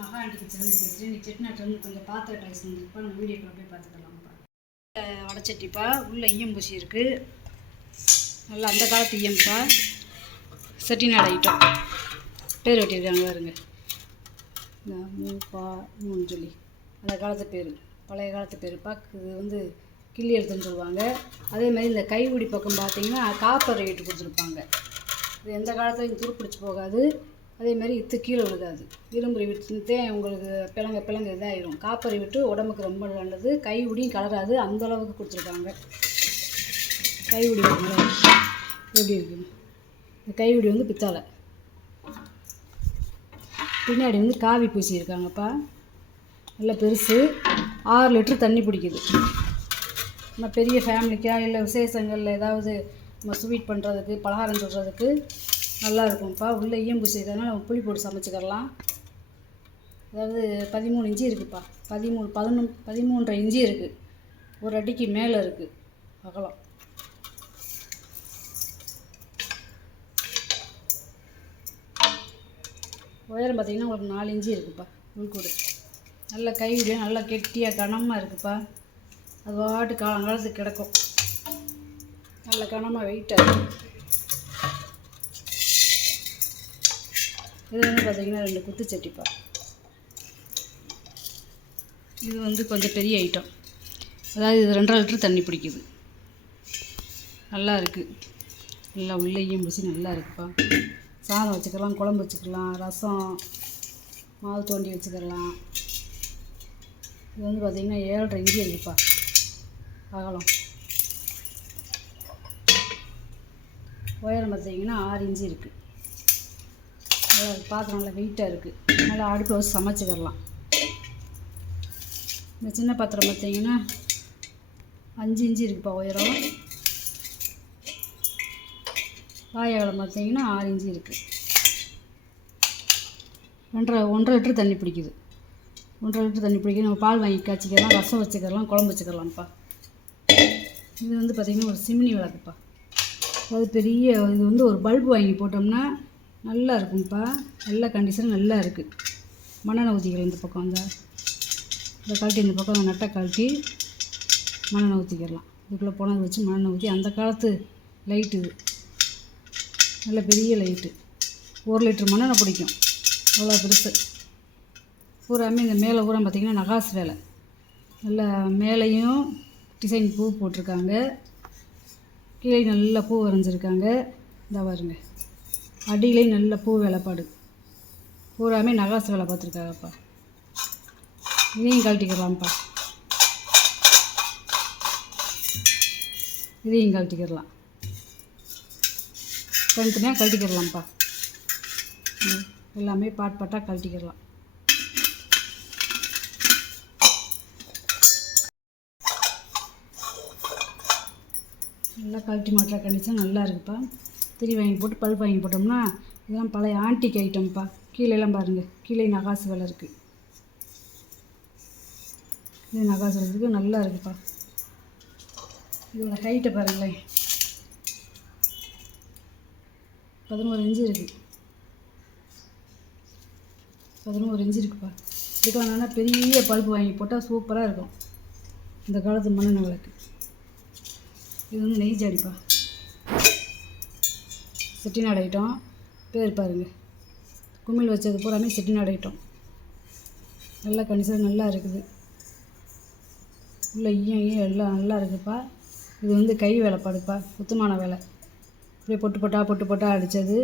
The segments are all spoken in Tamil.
மகா ஆண்டி கிச்சன் பேசுகிறேன். நீ செட்டிநாட்டில் கொஞ்சம் பாத்திர டைஸ் வந்துருப்பா. நம்ம வீடியோக்குள்ள போய் பார்த்துக்கலாம்ப்பா. வடச்சட்டிப்பா, உள்ள ஈயம் பூசி இருக்குது. நல்லா அந்த காலத்து ஈயம்ப்பா. செட்டிநாடு ஐட்டம் பேர் வெட்டியிருக்காங்க பாருங்க. இந்த மூன்னு சொல்லி அந்த காலத்து பேர், பழைய காலத்து பேருப்பா. இது வந்து கிள்ளி எழுத்துன்னு சொல்லுவாங்க. அதேமாதிரி இந்த கைப்பிடி பக்கம் பார்த்தீங்கன்னா காப்பர் ரேட்டு கொடுத்துருப்பாங்க. இது எந்த காலத்துலையும் துருப்பிடிச்சு போகாது. அதேமாதிரி இத்து கீழே விழுகாது. இரும்பு விட்டுத்தே உங்களுக்கு பிளங்க இதாகிடும். காப்பரை விட்டு உடம்புக்கு ரொம்ப நல்லது. கைப்பிடியும் கலராது, அந்தளவுக்கு கொடுத்துருக்காங்க. கைப்பிடி எப்படி இருக்குன்னு. இந்த கைப்பிடி வந்து பித்தாளை. பின்னாடி வந்து காவி பூசியிருக்காங்கப்பா. நல்லா பெருசு. 6 லிட்டரு தண்ணி பிடிக்குது. நம்ம பெரிய ஃபேமிலிக்கா இல்லை விசேஷங்களில் ஏதாவது நம்ம ஸ்வீட் பண்ணுறதுக்கு, பலகாரம் சொல்கிறதுக்கு நல்லா இருக்கும்ப்பா. உள்ளே ஈயம் பூசிக்கிறதுனால நம்ம புளி போட்டு சமைச்சிக்கலாம். அதாவது 13 இன்ச்சு இருக்குதுப்பா. 13.5 இன்ச்சு இருக்குது. ஒரு அடிக்கு மேலே இருக்குது அகலம். உயரம் பார்த்திங்கன்னா ஒரு 4 இன்ச்சு இருக்குதுப்பா. உள்கூடு நல்ல கைவிடியும் நல்லா கெட்டியாக கனமாக இருக்குதுப்பா. அது பாட்டு காலங்காலத்துக்கு கிடக்கும். நல்ல கனமாக வெயிட்டாக இருக்குது. இது வந்து பார்த்திங்கன்னா 2 குத்துச்சட்டிப்பா. இது வந்து கொஞ்சம் பெரிய ஐட்டம். அதாவது இது 2.5 லிட்டர் தண்ணி பிடிக்குது. நல்லா இருக்குது. நல்லா உள்ளேயும் பூசி நல்லா இருக்குப்பா. சாதம் வச்சுக்கலாம், குழம்பு வச்சுக்கலாம், ரசம், மாவு தோண்டி வச்சுக்கலாம். இது வந்து பார்த்திங்கன்னா 7.5 இன்ச்சு இருக்குப்பா அகலம். உயரம் பார்த்திங்கன்னா 6 இன்ச்சு இருக்குது. பாத்திரம் நல்லா வெயிட்டாக இருக்குது. நல்லா அடுப்பில் வச்சு சமைச்சிக்கிடலாம். இந்த சின்ன பாத்திரம் பார்த்திங்கன்னா 5 இன்ச்சு இருக்குப்பா உயரம். வாயகலம் பார்த்திங்கன்னா 6 இன்ச்சு இருக்குது. 1.5 லிட்டர் தண்ணி பிடிக்குது. 1.5 லிட்டர் தண்ணி பிடிக்குது. நம்ம பால் வாங்கி காய்ச்சிக்கலாம், ரசம் வச்சுக்கலாம், குழம்பு வச்சுக்கலாம்ப்பா. இது வந்து பார்த்திங்கன்னா ஒரு சிமினி விளக்குப்பா. அது பெரிய இது வந்து ஒரு பல்பு வாங்கி போட்டோம்னா நல்லா இருக்கும்ப்பா. நல்ல கண்டிஷன் நல்லா இருக்குது. மண்ணெண்ணெய் ஊற்றிக்கலாம். இந்த பக்கம் இந்த கழட்டி, இந்த பக்கம் அந்த நட்டை கழட்டி மண்ணெண்ணெய் ஊற்றிக்கிடலாம். இதுக்குள்ளே போனது வச்சு மண்ணெண்ணெய் ஊற்றி, அந்த காலத்து லைட்டு இது. நல்ல பெரிய லைட்டு. 1 லிட்டர் மண்ணெண்ணெய் பிடிக்கும். அவ்வளோ பெருசு. பூராமே இந்த மேலே பூரா பார்த்திங்கன்னா நகாசு வேலை. நல்லா மேலேயும் டிசைன் பூ போட்டிருக்காங்க. கீழே நல்ல பூ வரைஞ்சிருக்காங்க. இந்த பாருங்க. அடியிலையும் நல்ல பூ வேலைப்பாடு. பூராமே நகாசு வேலை பார்த்துருக்காங்கப்பா. இதையும் கழட்டிக்கிடலாம்ப்பா. இதையும் கழட்டிக்கிடலாம். தனித்தனியாக கழட்டிக்கிடலாம்ப்பா. எல்லாமே பாட்டாக கழட்டிக்கிடலாம். நல்லா கழட்டி மாட்டுற கண்டிஷன் நல்லா இருக்குப்பா. திரி வாங்கி போட்டு பல்ப் வாங்கி போட்டோம்னா இதெல்லாம் பழைய ஆன்டிக் ஐட்டம்ப்பா. கீழேலாம் பாருங்கள், கீழே நகாசு வேலை இருக்குது. இது நகாசு வேலை இருக்குது. நல்லா இருக்குப்பா. இதோட ஹைட்டை பாருங்களேன், 11 இன்ச்சு இருக்குது. 11 இன்ச்சு இருக்குப்பா. இதுக்கெல்லாம் நல்லா பெரிய பல்ப் வாங்கி போட்டால் சூப்பராக இருக்கும். இந்த காலத்து மண்ணெண்ணெய் விளக்கு. இது வந்து நெய் ஜாடிப்பா. செட்டிநாடு ஐட்டம் பேர் பாருங்கள். குமிழ் வச்சது பூராமே செட்டிநாடு ஐட்டம். நல்ல கண்டிஷன் நல்லா இருக்குது. உள்ள ஈயம் எல்லாம் நல்லா இருக்குதுப்பா. இது வந்து கை வேலைப்பாடுப்பா. சுத்தமான வேலை. இப்படியே பொட்டு பொட்டாக அடித்தது.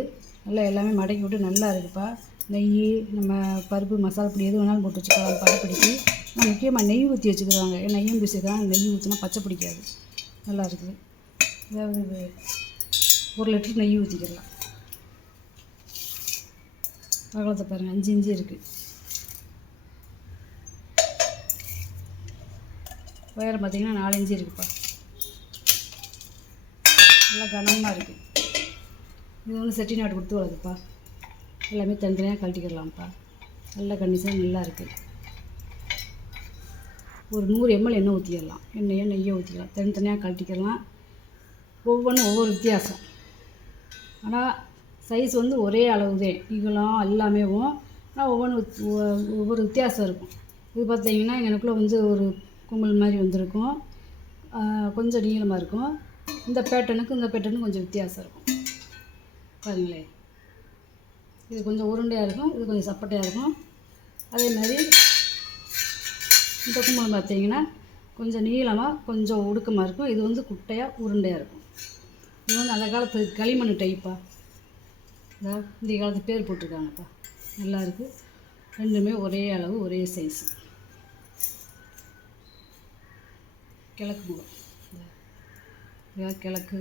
நல்லா எல்லாமே மடக்கி விட்டு நல்லா இருக்குதுப்பா. நெய், நம்ம பருப்பு, மசாலா பொடி எது வேணாலும் போட்டு வச்சுக்கலாம் படப்பிடிக்கு. ஆனால் முக்கியமாக நெய் ஊற்றி வச்சுக்கிறாங்க. ஏன்னா நெய்யும் பூசிக்கிறாங்க. நெய் ஊற்றினா பச்சை பிடிக்காது. நல்லா இருக்குது. அதாவது 1 லிட்டர் நெய் ஊற்றிக்கிடலாம். அகலத்தை பாருங்கள், 5 இன்ச்சு இருக்குது. உயரம் பார்த்திங்கன்னா 4 இன்ச்சு இருக்குதுப்பா. நல்லா கனமாக இருக்குது. இது வந்து செட்டிநாடு கொடுத்து வருதுப்பா. எல்லாமே தனித்தனியாக கழட்டிக்கிடலாம்ப்பா. நல்ல கண்டிஷன் நல்லா இருக்குது. ஒரு 100 ml எண்ணெய் ஊற்றிக்கிடலாம். நெய்யை ஊற்றிக்கலாம். தனித்தனியாக கழட்டிக்கிடலாம். ஒவ்வொன்றும் ஒவ்வொரு வித்தியாசம். ஆனால் சைஸ் வந்து ஒரே அளவு தான். இகலம் எல்லாமேவும். ஆனால் ஒவ்வொரு வித்தியாசம் இருக்கும். இது பார்த்தீங்கன்னா எனக்குள்ளே வந்து ஒரு கும்பல் மாதிரி வந்திருக்கும், கொஞ்சம் நீளமாக இருக்கும். இந்த பேட்டர்னுக்கும் கொஞ்சம் வித்தியாசம் இருக்கும் பாருங்களேன். இது கொஞ்சம் உருண்டையாக இருக்கும், இது கொஞ்சம் சப்பட்டையாக இருக்கும். அதே மாதிரி இந்த கும்பல் பார்த்தீங்கன்னா கொஞ்சம் நீளமாக கொஞ்சம் ஒடுக்கமாக இருக்கும். இது வந்து குட்டையாக உருண்டையாக இருக்கும். இது வந்து அந்த காலத்து களிமண் டைப்பா, இந்த காலத்து பேர் போட்டிருக்காங்கப்பா. நல்லாயிருக்கு. ரெண்டுமே ஒரே அளவு ஒரே சைஸு. கிழக்கு முகம், கிழக்கு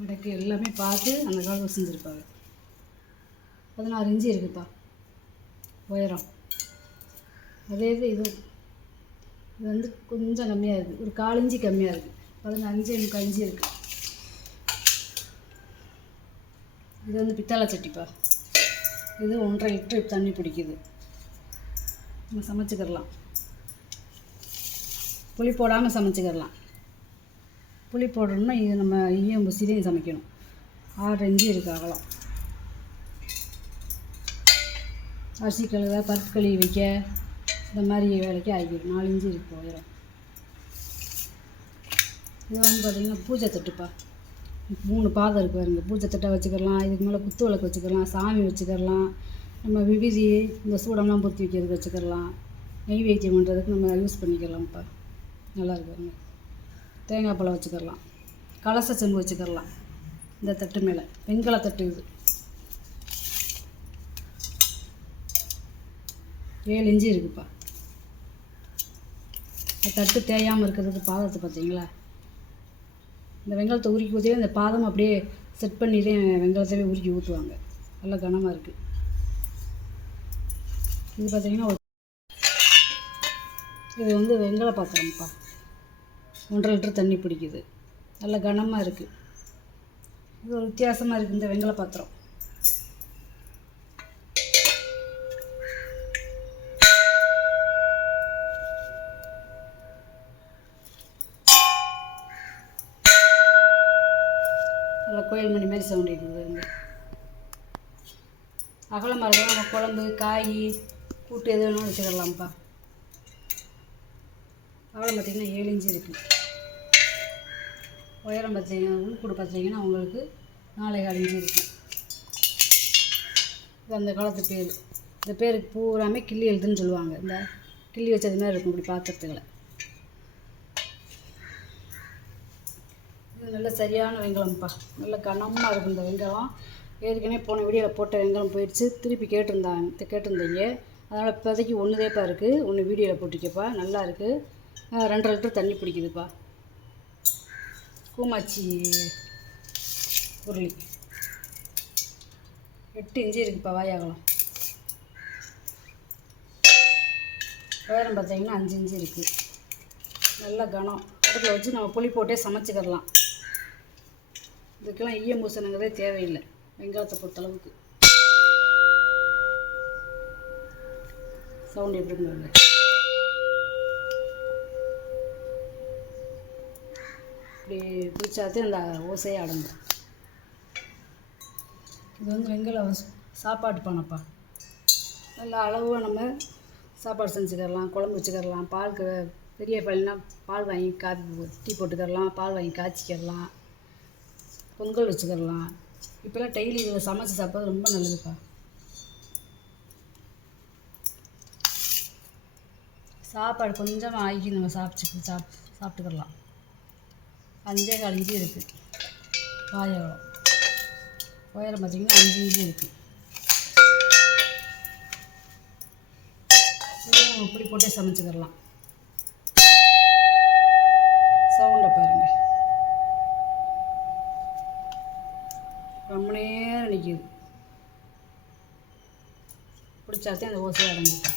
வடக்கு எல்லாமே பார்த்து அந்த காலத்தில் செஞ்சுருப்பாங்க. 16 இன்ச்சு இருக்குதுப்பா உயரம். அதே இது வந்து கொஞ்சம் கம்மியாக இருக்குது, ஒரு 4 இன்ச்சு கம்மியாக இருக்குது. 15 இன்ச்சு இருக்குது. இது வந்து பித்தளை சட்டிப்பா. இது 1.5 லிட்டர் தண்ணி பிடிக்குது. நம்ம சமைச்சிக்கிறலாம், புளி போடாமல் சமைச்சிக்கிறலாம். புளி போடணும்னா இது நம்ம ஈயம்புசிலையும் சமைக்கணும். 6 இன்ச்சு இருக்குது அகலம். அரிசி கழுவ, பருப்பு கழுவி வைக்க, இந்த மாதிரி வேலைக்கு ஆகிடும். 4 இன்ச்சு இருக்குது உயரம். இது வந்து பார்த்திங்கன்னா பூஜை தட்டுப்பா. 3 பாதம் இருக்குது பாருங்க. பூஜை தட்டை வச்சுக்கலாம், இதுக்கு மேலே குத்து விளக்கு வச்சுக்கலாம், சாமி வச்சுக்கலாம், நம்ம விபூதி இந்த சூடம்லாம் பொத்தி வைக்கிறதுக்கு வச்சுக்கலாம், நெய்வேத்தியம் பண்ணுறதுக்கு நம்ம யூஸ் பண்ணிக்கலாம்ப்பா. நல்லா இருக்குங்க. தேங்காய் பழம் வச்சுக்கலாம், கலச செம்பு வச்சுக்கலாம். இந்த தட்டு மேலே வெண்கல தட்டு இது 7 இன்ச்சு இருக்குதுப்பா. இந்த தட்டு தேயாமல் இருக்கிறதுக்கு பாதத்தை பார்த்தீங்களா, இந்த வெங்காயத்தை உருக்கி ஊற்றி இந்த பாதம் அப்படியே செட் பண்ணிட்டு வெங்காயத்தவே உருக்கி ஊற்றுவாங்க. நல்லா கனமாக இருக்குது. இது பார்த்திங்கன்னா இது வந்து வெங்காய பாத்திரம்ப்பா. 1.5 லிட்டர் தண்ணி பிடிக்குது. நல்லா கனமாக இருக்குது. இது ஒரு வித்தியாசமாக இருக்குது இந்த வெங்காய பாத்திரம். நல்லா கோயில் மணி மாதிரி சவுண்ட் இருக்குது. வந்து அகலமாக இருக்கலாம், நம்ம குழம்பு காய் கூட்டு எது வேணாலும் வச்சுக்கலாம்ப்பா. அகலம் பார்த்திங்கன்னா 7 இன்ச்சு இருக்குது. உயரம் பார்த்தீங்கன்னா உள்கூடு பார்த்தீங்கன்னா உங்களுக்கு 4.25 இன்ச்சு இருக்குது. இது அந்த காலத்து பேர். இந்த பேருக்கு பூராமே கிள்ளி எழுதுன்னு சொல்லுவாங்க. இந்த கிள்ளி வச்சது மாதிரி இருக்கும் இப்படி பாத்திரத்துக்களை. இது நல்ல சரியான வெங்காயம்ப்பா. நல்ல கனமாக இருக்கும் இந்த வெங்காயம். ஏற்கனவே போன வீடியோவில் போட்ட வெங்காயம் போயிடுச்சு, திருப்பி கேட்டிருந்தீங்க. அதனால் இப்போதைக்கு ஒன்று தேப்பா இருக்குது, ஒன்று வீடியோவில் போட்டிருக்கப்பா. நல்லா இருக்குது. 2.5 லிட்டர் தண்ணி பிடிக்குதுப்பா. கூமாச்சி உருளி 8 இன்ச்சு இருக்குதுப்பா வாயாகலாம். உயரம் பார்த்தீங்கன்னா 5 இன்ச்சு இருக்குது. நல்லா கனம். அடுப்பில் வச்சு நம்ம புளி போட்டே சமைச்சிக்கிறலாம். இதுக்கெல்லாம் ஈயம் பூசணுங்கிறதே தேவையில்லை வெங்காயத்தை பொறுத்தளவுக்கு. சவுண்ட் எப்படி இருக்குங்க. இப்படி பிடிச்சாத்தே அந்த ஓசையே அடங்கும். இது வந்து வெங்காயம் சாப்பாட்டு பானைப்பா. நல்லா அளவாக நம்ம சாப்பாடு செஞ்சுக்கிறலாம், குழம்பு வச்சுக்கிறலாம். பாலுக்கு பெரிய பள்ளினா பால் வாங்கி டீ போட்டுக்கிறலாம், பால் வாங்கி காய்ச்சிக்கிறலாம், பொங்கல் வச்சுக்கிறலாம். இப்போல்லாம் டெய்லி இதில் சமைச்சு சாப்பிட்றது ரொம்ப நல்லதுப்பா. சாப்பாடு கொஞ்சமாக ஆகி நம்ம சாப்பிட்டுக்கிறலாம். 5.25 இன்ச்சு இருக்குது வாயகம். உயரம் பார்த்திங்கன்னா 5 இன்ச்சு இருக்குது. இதையும் இப்படி போட்டே சமைச்சிக்கிறலாம். சவுண்டை பாருங்கள், ரொம்ப நேரம் நிற்கிது. பிடிச்சாத்தே அந்த ஓசையை அடங்கிட்டு.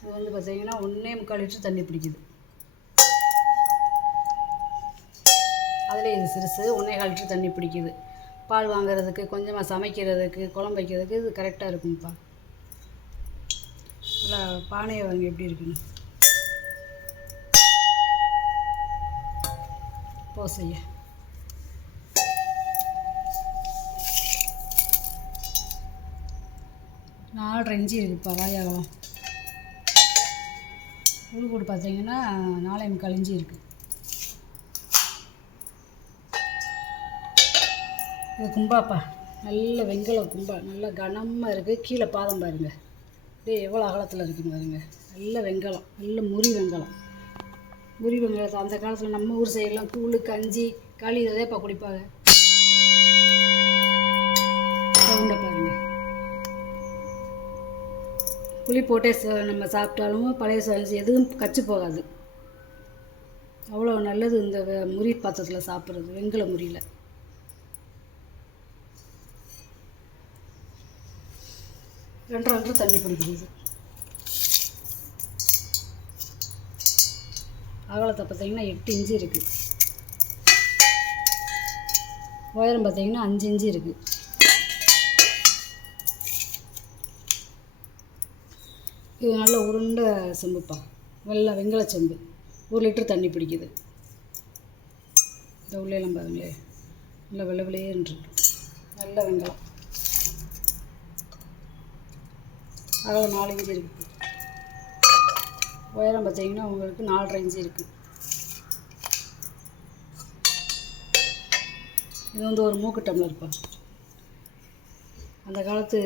இது வந்து பார்த்திங்கன்னா 1.25 லிட்டர் தண்ணி பிடிக்குது. அதில் இது சிறுசு 1.25 லிட்டர் தண்ணி பிடிக்குது. பால் வாங்குறதுக்கு, கொஞ்சமாக சமைக்கிறதுக்கு, குழம்பு வைக்கிறதுக்கு இது கரெக்டாக இருக்கும்ப்பா. நல்லா பானையை வாங்கி எப்படி இருக்குன்னு போசைய 4.5 இன்ச்சு இருக்குதுப்பா வாயாகலாம். உள்கூடு பார்த்தீங்கன்னா 4.25 இன்ச்சு இருக்குது. இது கும்பாப்பா, நல்ல வெங்கல கும்பா, நல்ல கனமாக இருக்குது. கீழே பாதம் பாருங்கள், அப்படியே எவ்வளோ அகலத்தில் இருக்குன்னு பாருங்கள். நல்ல வெங்கலம், நல்ல முறி வெங்கலம். முறி வெங்கலத்தை அந்த காலத்தில் நம்ம ஊர் சைடெலாம் கூழ் கஞ்சி களி இதேப்பா குடிப்பாங்க. சவுண்டை பாருங்கள். புளி போட்டே நம்ம சாப்பிட்டாலும் பழைய சாதம் எதுவும் கச்சு போகாது. அவ்வளோ நல்லது இந்த முறி பாத்திரத்தில் சாப்பிட்றது, வெங்கல முறியில். ரெண்டரை லிட்டர் தண்ணி பிடிக்குது. அகலத்தை பார்த்தீங்கன்னா 8 இன்ச்சு இருக்குது. உயரம் பார்த்தீங்கன்னா 5 இன்ச்சு இருக்குது. இது நல்ல உருண்டை செம்புப்பா, வெங்கல செம்பு. 1 லிட்டர் தண்ணி பிடிக்குது. இந்த உள்ளேலாம் பாருங்களே, நல்லா வெள்ளையேன்னு நல்ல வெங்கலம். அகலம் 4 இன்ச்சு இருக்குது. உயரம் பார்த்தீங்கன்னா உங்களுக்கு 4.5 இன்ச்சு இருக்குது. இது வந்து ஒரு மூக்கு டம்ளர்ப்பா. அந்த காலத்து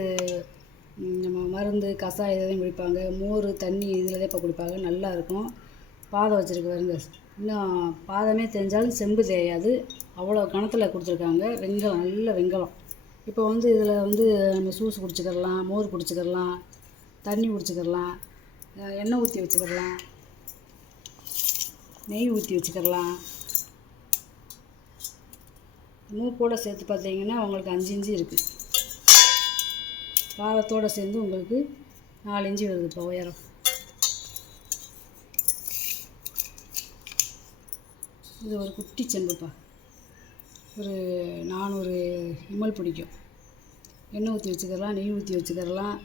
நம்ம மருந்து கசாயம் இதையும் குடிப்பாங்க, மோர் தண்ணி இதில் தான் இப்போ குடிப்பாங்க. நல்லா இருக்கும். பாதம் வச்சுருக்கு பாருங்க, இன்னும் பாதமே தெரிஞ்சாலும் செம்பு தேயாது, அவ்வளோ கணத்தில் கொடுத்துருக்காங்க. வெங்கலம், நல்ல வெங்கலம். இப்போ வந்து இதில் வந்து நம்ம ஜூஸ் குடிச்சிக்கிடலாம், மோர் குடிச்சிக்கிடலாம், தண்ணி குடிச்சிக்கிடலாம், எண்ணெய் ஊற்றி வச்சுக்கிடலாம், நெய் ஊற்றி வச்சுக்கிடலாம். மூக்கோடு சேர்த்து பார்த்தீங்கன்னா உங்களுக்கு 5 இன்ச்சு இருக்குது. பாதத்தோடு சேர்ந்து உங்களுக்கு 4 இன்ச்சு வருது இப்போ உயரம். இது ஒரு குட்டி செம்புப்பா, ஒரு 400 ml பிடிக்கும். எண்ணெய் ஊற்றி வச்சுக்கிறலாம், நெய் ஊற்றி வச்சுக்கிறலாம்,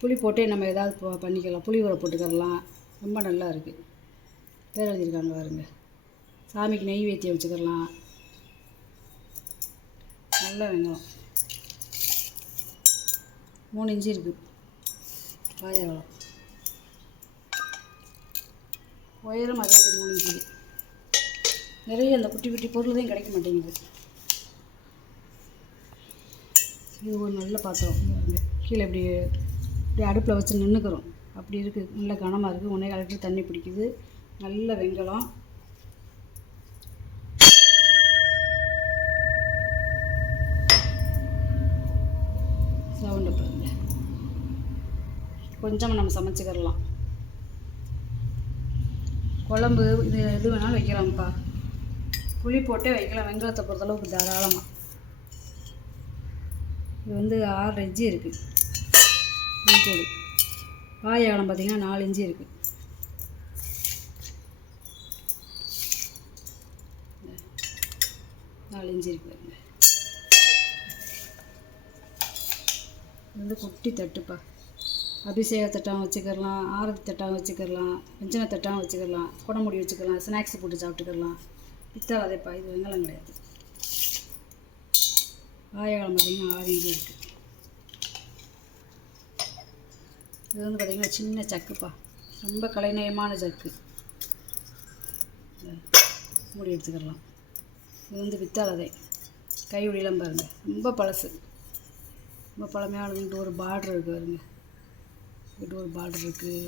புளி போட்டே நம்ம ஏதாவது பண்ணிக்கலாம், புளி ஊற போட்டுக்கிறலாம். ரொம்ப நல்லா இருக்குது. பேர் எழுதியிருக்காங்க பாருங்க. சாமிக்கு நெய் வேத்தி வச்சுக்கிறலாம். நல்ல வெங்காயம் 3 இன்ச்சு இருக்குது. வாயாகலாம் உயரம் அதே 3 இன்ச்சு. நிறைய அந்த குட்டி குட்டி பொருள் தான் கிடைக்க மாட்டேங்குது. இது ஒரு நல்ல பாத்திரம். கீழே இப்படி அடுப்பில் வச்சு நின்றுக்கிறோம், அப்படி இருக்குது. நல்ல கனமாக இருக்குது. 1.25 லிட்டர் தண்ணி பிடிக்குது. நல்ல வெங்கலம். சவுண்டை பாருங்க. கொஞ்சம் நம்ம சமைச்சிக்கிடலாம். குழம்பு இது எது வேணாலும் வைக்கலாம்ப்பா. புளி போட்டே வைக்கலாம், வெங்கலத்தை பொறுத்தளவுக்கு தாராளமாக. இது வந்து 6 இன்ச்சு இருக்குது. மூக்கோடு வாயாகலம் பார்த்தீங்கன்னா 4 இன்ச்சு இருக்குது. இருக்குது. இது வந்து குட்டி தட்டுப்பா. அபிஷேக தட்டாகவும் வச்சுக்கிடலாம், ஆரத்தி தட்டாகவும் வச்சுக்கிடலாம், வெஞ்சன தட்டாகவும் வச்சுக்கிடலாம், குடமுடி வச்சுக்கலாம், ஸ்நாக்ஸ் போட்டு சாப்பிட்டுக்கிடலாம். பித்தளை அதேப்பா, இது வெங்கலம் கிடையாது. வாயாகலம் பார்த்திங்கன்னா 6 இன்ச்சு இருக்குது. இது வந்து பார்த்திங்கன்னா சின்ன சக்குப்பா, ரொம்ப கலைநயமான சக்கு. மூடி எடுத்துக்கிடலாம். இது வந்து பித்தளை, கைவிடியெல்லாம் பாருங்கள், ரொம்ப பழசு, ரொம்ப பழமையானதுன்ட்டு ஒரு பார்டர் இருக்குது பாருங்க. இங்கிட்ட ஒரு பார்டர் இருக்குது.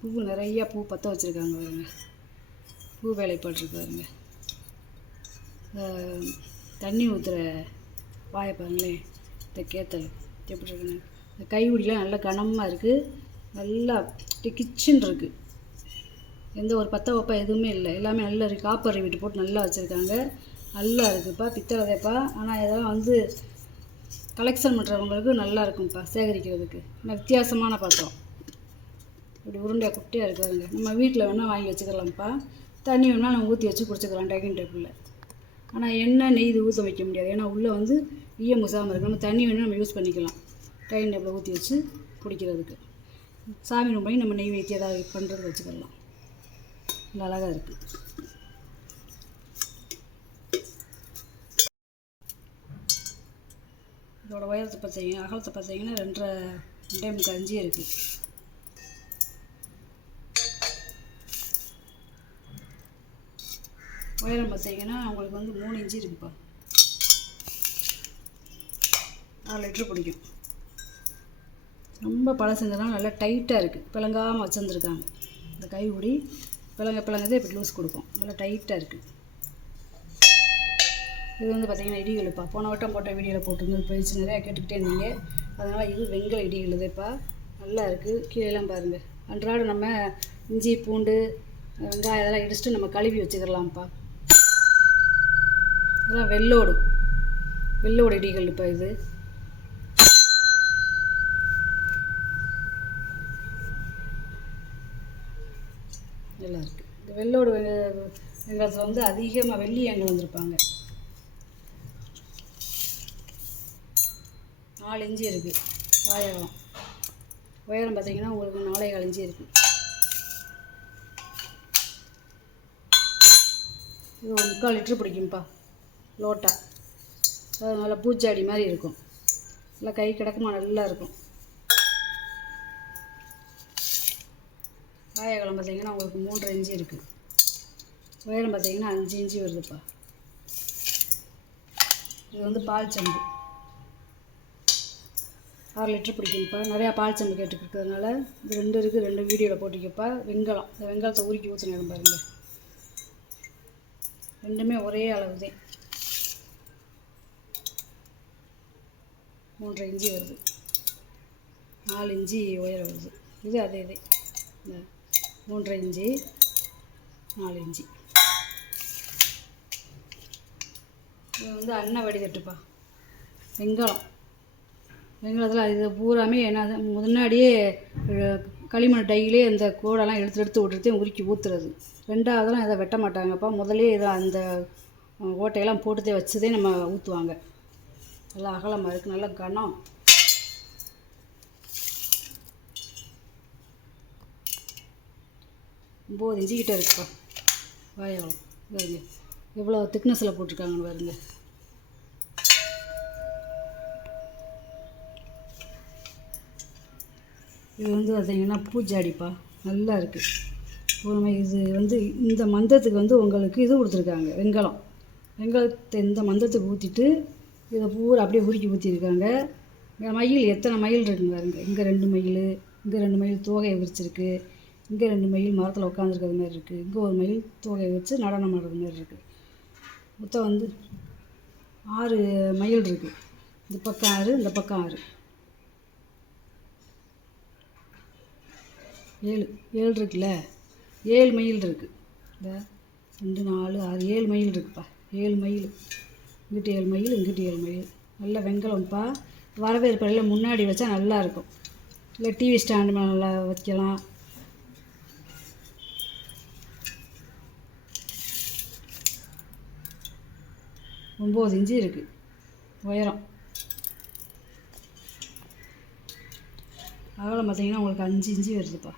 பூ நிறையா பூ பற்ற வச்சுருக்காங்க பாருங்க. பூ வேலைப்பாடு இருக்குது பாருங்க. தண்ணி ஊற்றுற வாயை பாருங்களேன், இந்த கேத்தல் எப்படி இருக்குன்னு. இந்த கைவிடிலாம் நல்லா கனமாக இருக்குது, நல்லா கிச்சன் இருக்குது. எந்த ஒரு பற்ற வைப்பா எதுவுமே இல்லை, எல்லாமே நல்லா இருக்குது. காப்பர் வீட்டு போட்டு நல்லா வச்சுருக்காங்க. நல்லா இருக்குதுப்பா, பித்தளைப்பா. ஆனால் இதெல்லாம் வந்து கலெக்ஷன் பண்ணுறவங்களுக்கு நல்லா இருக்கும்ப்பா, சேகரிக்கிறதுக்கு. ஆனால் வித்தியாசமான பாத்திரம். இப்படி உருண்டையாக குட்டியாக இருக்காதுங்க. நம்ம வீட்டில் வேணால் வாங்கி வச்சுக்கலாம்ப்பா. தண்ணி வேணால் நம்ம ஊற்றி வச்சு குடிச்சிக்கலாம் டைனிங் டேபிளில். ஆனால் எண்ணெய் நெய் இது ஊற்ற வைக்க முடியாது, ஏன்னா உள்ளே வந்து ஈயம் முசாமல் இருக்குது. நம்ம தண்ணி வேணால் நம்ம யூஸ் பண்ணிக்கலாம் டைனிங் டேபிளில் ஊற்றி வச்சு குடிக்கிறதுக்கு. சாமி ரூம் பண்ணி நம்ம நெய் வைத்தி ஏதாவது பண்ணுறதுக்கு வச்சுக்கலாம். நல்லா அழகாக இருக்குது. இதோட உயரத்தை பார்த்தீங்கன்னா அகலத்தை பார்த்தீங்கன்னா 2.5 இன்ச்சு இருக்குது. உயரம் பார்த்தீங்கன்னா உங்களுக்கு வந்து 3 இன்ச்சு இருக்குப்பா. 4 லிட்ரு பிடிக்கும். ரொம்ப பழசுங்கிறதுனால நல்லா டைட்டாக இருக்குது, பிளங்காமல் வச்சுருந்துருக்காங்க. இந்த கைப்பிடி பிளங்கதே இப்படி லூஸ் கொடுக்கும், நல்லா டைட்டாக இருக்குது. இது வந்து பார்த்திங்கன்னா இடிகளுப்பா. போன வட்டம் போட்ட வீடியோவில் போட்டுருந்து போயிடுச்சு, நிறையா கேட்டுக்கிட்டே இருந்தீங்க. அதனால் இது வெங்கல இடிகளுதேப்பா, நல்லா இருக்குது. கீழேலாம் பாருங்கள். அன்றாடம் நம்ம இஞ்சி பூண்டு வெங்காயம் இதெல்லாம் இடிச்சுட்டு நம்ம கழுவி வச்சுக்கிறலாம்ப்பா. இதெல்லாம் வெள்ளோடு இடிகள் இப்போ இது. நல்லா இருக்குது. இந்த வெள்ளோடு வெங்காயத்தில் வந்து அதிகமாக வெள்ளி எங்கே வந்திருப்பாங்க. 4 இன்ச்சு இருக்குது வாயகம். உயரம் பார்த்தீங்கன்னா உங்களுக்கு 4.25 இன்ச்சு இருக்குது. இது ஒரு 3/4 லிட்ரு பிடிக்கும்ப்பா. லோட்டா அது நல்லா பூச்சாடி மாதிரி இருக்கும், நல்லா கை கிடக்குமா நல்லா இருக்கும். வாயகலம் பார்த்தீங்கன்னா உங்களுக்கு 3.5 இன்ச்சு இருக்குது. உயரம் பார்த்தீங்கன்னா 5 இன்ச்சு வருதுப்பா. இது வந்து பால் செம்பு 6 லிட்ரு பிடிக்கும்ப்பா. நிறையா பால் செம்பு கேட்டுக்கிறதுனால இது 2 இருக்குது, 2 வீடியோவில் போட்டிக்கப்பா. வெங்காயம், இந்த வெங்காயத்தை உருக்கி ஊற்றினேன் பாருங்கள். ரெண்டுமே ஒரே அளவு தான், 3.5 இன்ச்சு வருது, 4 இன்ச்சு உயரம் வருது. இது அதே இதே 3.5 இன்ச்சு 4 இன்ச்சு. இது வந்து அன்ன வடிதட்டுப்பா. வெங்காயத்தில் இது பூராமே என்ன முன்னாடியே களிமண் டையிலே இந்த கோடெல்லாம் எடுத்து விட்டுறதையும் உருக்கி ஊற்றுறது. ரெண்டாவதெல்லாம் இதை வெட்ட மாட்டாங்கப்பா. முதலே இதை அந்த ஓட்டையெல்லாம் போட்டுதே வச்சுதே நம்ம ஊற்றுவாங்க. நல்லா அகலமாக இருக்குது, நல்ல கனம். ஒம்பது இன்ச்சு கிட்ட இருக்குப்பா வாயகம். பாருங்க எவ்வளோ திக்னஸில் போட்டிருக்காங்கன்னு பாருங்க. இது வந்து பார்த்தீங்கன்னா பூஜாடிப்பா, நல்லா இருக்குது. இது வந்து இந்த மந்தத்துக்கு வந்து உங்களுக்கு இது கொடுத்துருக்காங்க, வெங்காயத்தை இந்த மந்தத்துக்கு ஊற்றிட்டு இதை பூரா அப்படியே உருக்கி ஊற்றிருக்காங்க. மயில் எத்தனை மயில் இருக்குங்க பாருங்க. இங்கே 2 மயில், இங்கே 2 மயில் தோகையை விரிச்சிருக்கு, இங்கே 2 மயில் மரத்தில் உட்காந்துருக்கிறது மாதிரி இருக்குது, இங்கே ஒரு மயில் தோகையை வச்சு நடனம் ஆடுறது மாதிரி இருக்குது. மொத்தம் வந்து 6 மயில் இருக்குது. இந்த பக்கம் 6, இந்த பக்கம் 6, 7 இருக்குல்ல. 7 மயில் இருக்குது. இந்த 2 4 6 7 மயில் இருக்குப்பா. 7 மயில், இங்கிட்டு 7 மயில், இங்கிட்டு 7 மயில். நல்ல வெங்கலம்ப்பா. வரவேற்பறையில் முன்னாடி வச்சா நல்லாயிருக்கும், இல்லை டிவி ஸ்டாண்டு மேலே நல்லா வைக்கலாம். ஒம்பது இன்ச்சு இருக்குது உயரம். அகலம் பார்த்தீங்கன்னா உங்களுக்கு 5 இன்ச்சு வருதுப்பா.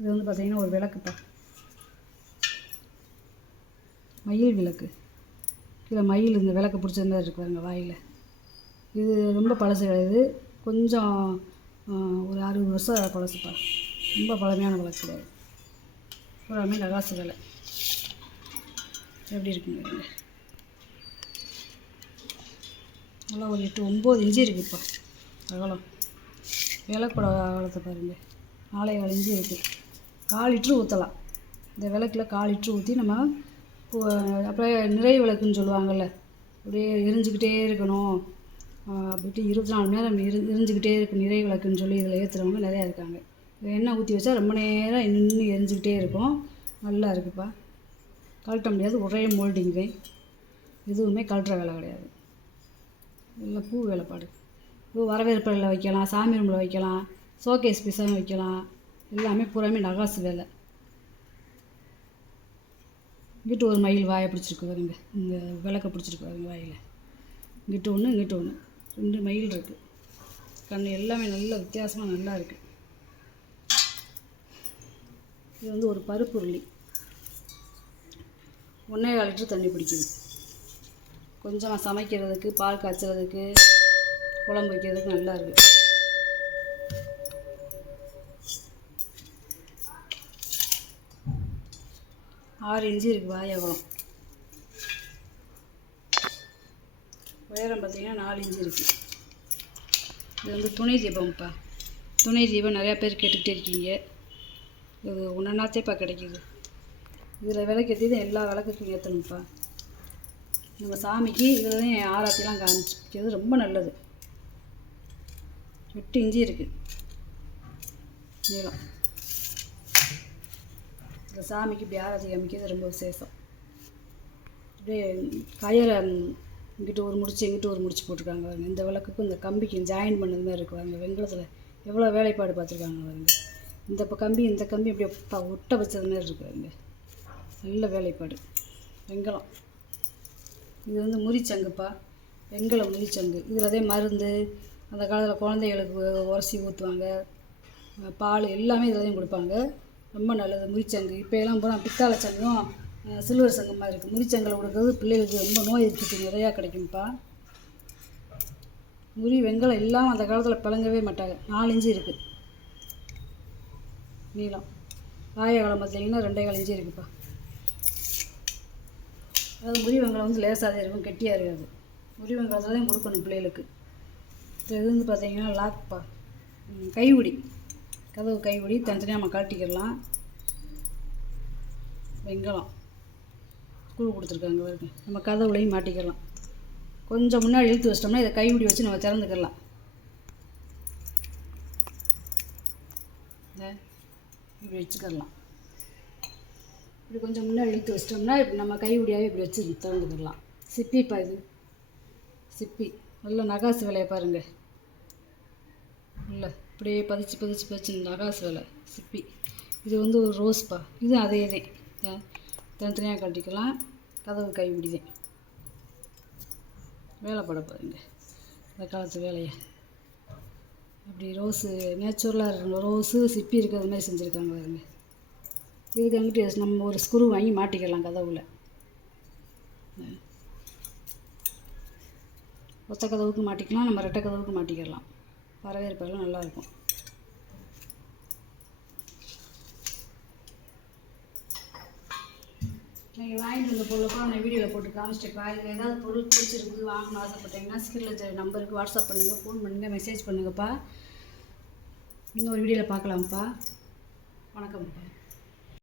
இது வந்து பார்த்தீங்கன்னா ஒரு விளக்குப்பா, மயில் விளக்கு. கீழே மயில் இந்த விளக்கு பிடிச்சிருந்தா இருக்கு பாருங்க வாயில். இது ரொம்ப பழசு கிடையாது, கொஞ்சம் ஒரு 60 வருஷம் பழசுப்பா. ரொம்ப பழமையான விளக்கு கிடையாது. பூராமே நகாசு விலை. எப்படி இருக்குங்க, நல்லா ஒரு 8-9 இன்ச்சு இருக்குதுப்பா அகலம். விளக்கோட அகலத்தை பாருங்கள், 4.25 இன்ச்சு இருக்குது. 4 லிட்ரு ஊற்றலாம். இந்த விளக்கில் 4 லிட்ரு ஊற்றி நம்ம அப்படியே நிறை விளக்குன்னு சொல்லுவாங்கள்ல, அப்படியே எரிஞ்சிக்கிட்டே இருக்கணும் அப்படின்ட்டு 24 மணி நேரம் எரிஞ்சிக்கிட்டே இருக்கும் நிறை விளக்குன்னு சொல்லி இதில் ஏற்றுறவங்க நிறையா இருக்காங்க. எண்ணெய் ஊற்றி வச்சா ரொம்ப நேரம் நின்று எரிஞ்சிக்கிட்டே இருக்கும், நல்லா இருக்குப்பா. கழட்ட முடியாது, ஒரே மோல்டிங் தான், எதுவுமே கழட்டுற வேலை கிடையாது. இல்லை பூ வேலைப்பாடு. பூ வரவேற்பறையில் வைக்கலாம், சாமி ரூமில் வைக்கலாம், ஷோகேஸ் பீஸாக வைக்கலாம். எல்லாமே பூராமே நகாசு வேலை. இங்கிட்டு ஒரு மயில் வாயை பிடிச்சிருக்கு பாருங்க, இந்த விளக்க பிடிச்சிருக்கு பாருங்க வாயில். இங்கிட்டு ஒன்று, இங்கிட்டு ஒன்று, 2 மயில் இருக்குது. கண் எல்லாமே நல்ல வித்தியாசமாக நல்லா இருக்குது. இது வந்து ஒரு பருப்பு உருளி. 1.25 லிட்டர் தண்ணி பிடிக்குது. கொஞ்சமாக சமைக்கிறதுக்கு, பால் காய்ச்சறதுக்கு, குழம்பு வைக்கிறதுக்கு நல்லா இருக்குது. ஆறு இன்ச்சு இருக்குது வாய் அகலம். உயரம் பார்த்திங்கன்னா 4 இன்ச்சு இருக்குது. இது வந்து துணை தீபம்ப்பா. துணை தீபம் நிறையா பேர் கேட்டுக்கிட்டே இருக்கீங்க. இது ஒன்றாத்தேப்பா கிடைக்கிது. இதில் விளக்கேற்றி தான் எல்லா விளக்குக்கும் ஏற்றணும்ப்பா. நம்ம சாமிக்கு இதில் தான் ஆராத்திலாம் காமிச்சிக்கிறது ரொம்ப நல்லது. 8 இன்ச்சு இருக்குது நீளம். இந்த சாமிக்கு இப்படி ஆராத்தி காமிக்கிறது ரொம்ப விசேஷம். அப்படியே கயரை இங்கிட்ட ஒரு முடிச்சு எங்கிட்ட ஒரு முடிச்சு போட்டிருக்காங்க பாருங்க. இந்த விளக்குக்கும் இந்த கம்பிக்கும் ஜாயின் பண்ணது மாதிரி இருக்குது பாருங்க. வெண்கலத்தில் எவ்வளோ வேலைப்பாடு பார்த்துருக்காங்க பாருங்க. இந்த கம்பி இந்த கம்பி அப்படியே ஒட்ட வச்சது மாதிரி இருக்குது பாருங்க. நல்ல வேலைப்பாடு. வெண்கலம். இது வந்து முறிச்சங்குப்பா. வெண்கல முறிச்சங்கு. இதில் அதே மருந்து அந்த காலத்தில் குழந்தைகளுக்கு உரசி ஊற்றுவாங்க. பால் எல்லாமே இதில் கொடுப்பாங்க. ரொம்ப நல்லது முறிச்சங்கு. இப்போ எல்லாம் போனால் பித்தாளை சங்கும் சில்வர் சங்கம் மாதிரி இருக்குது. முறிச்சங்கில் கொடுக்குறது பிள்ளைகளுக்கு ரொம்ப நோய் எதிர்ப்பு நிறையா கிடைக்கும்ப்பா. முறி வெண்கலம் எல்லாம் அந்த காலத்தில் பிளங்கவே மாட்டாங்க. 4 இன்ச்சு இருக்குது நீளம். வாயகலம் பார்த்தீங்கன்னா 2.25 இன்ச்சு இருக்குப்பா. அதாவது முறி வெண்கலம் வந்து லேசாக இருக்கும், கெட்டியாக இருக்காது. முறி வெண்கலத்தில் தான் கொடுக்கணும் பிள்ளைகளுக்கு. இது வந்து பார்த்தீங்கன்னா லாக்ப்பா. கைவிடி, கதவு கைவிடி தனித்தனியாக நம்ம கழட்டிக்கிடலாம். வெண்கலம் ஸ்க்ரூ கொடுத்துருக்காங்க பாருங்க. நம்ம கதவுலையும் மாட்டிக்கலாம். கொஞ்சம் முன்னாடி இழுத்து வச்சிட்டோம்னா இதை கைவிடி வச்சு நம்ம திறந்துக்கலாம். இப்படி வச்சுக்கலாம். இப்படி கொஞ்சம் முன்னாடி இழுத்து வச்சிட்டோம்னா இப்படி நம்ம கைவிடியாகவே இப்படி வச்சு திறந்துக்கலாம். சிப்பிப்பா இது சிப்பி. நல்ல நகாசு வேலையை பாருங்கள். இல்லை இப்படியே பதிச்சு பதிச்சு பதிச்சு நகாசு வேலை சிப்பி. இது வந்து ஒரு ரோஸ்ப்பா. இது அதே தான் தனித்தனியாக கட்டிக்கலாம். கதவு கைவிடிதேன். வேலைப்பட பாருங்க இந்த காலத்து வேலையை. அப்படி ரோஸு நேச்சுரலாக இருக்கணும். ரோஸு சிப்பி இருக்கிறது மாதிரி செஞ்சுருக்காங்க பாருங்க. இதுக்கு அங்கிட்டு நம்ம ஒரு ஸ்க்ரூ வாங்கி மாட்டிக்கலாம் கதவுல. ஒத்த கதவுக்கு மாட்டிக்கலாம், நம்ம ரெட்டை கதவுக்கு மாட்டிக்கலாம். வரவேற்பெல்லாம் நல்லாயிருக்கும். நீங்கள் வாங்கிட்டு வந்த பொருளுக்கும் நான் வீடியோவில் போட்டு காமிச்சிட்டேப்பா. இதில் ஏதாவது பொருள் பிடிச்சிருக்கு வாங்கணும்னு ஆசைப்பட்டீங்கன்னா ஸ்க்ரீனில் நம்பருக்கு வாட்ஸ்அப் பண்ணுங்கள், ஃபோன் பண்ணுங்கள், மெசேஜ் பண்ணுங்கப்பா. இன்னொரு வீடியோவில் பார்க்கலாம்ப்பா. வணக்கம்ப்பா.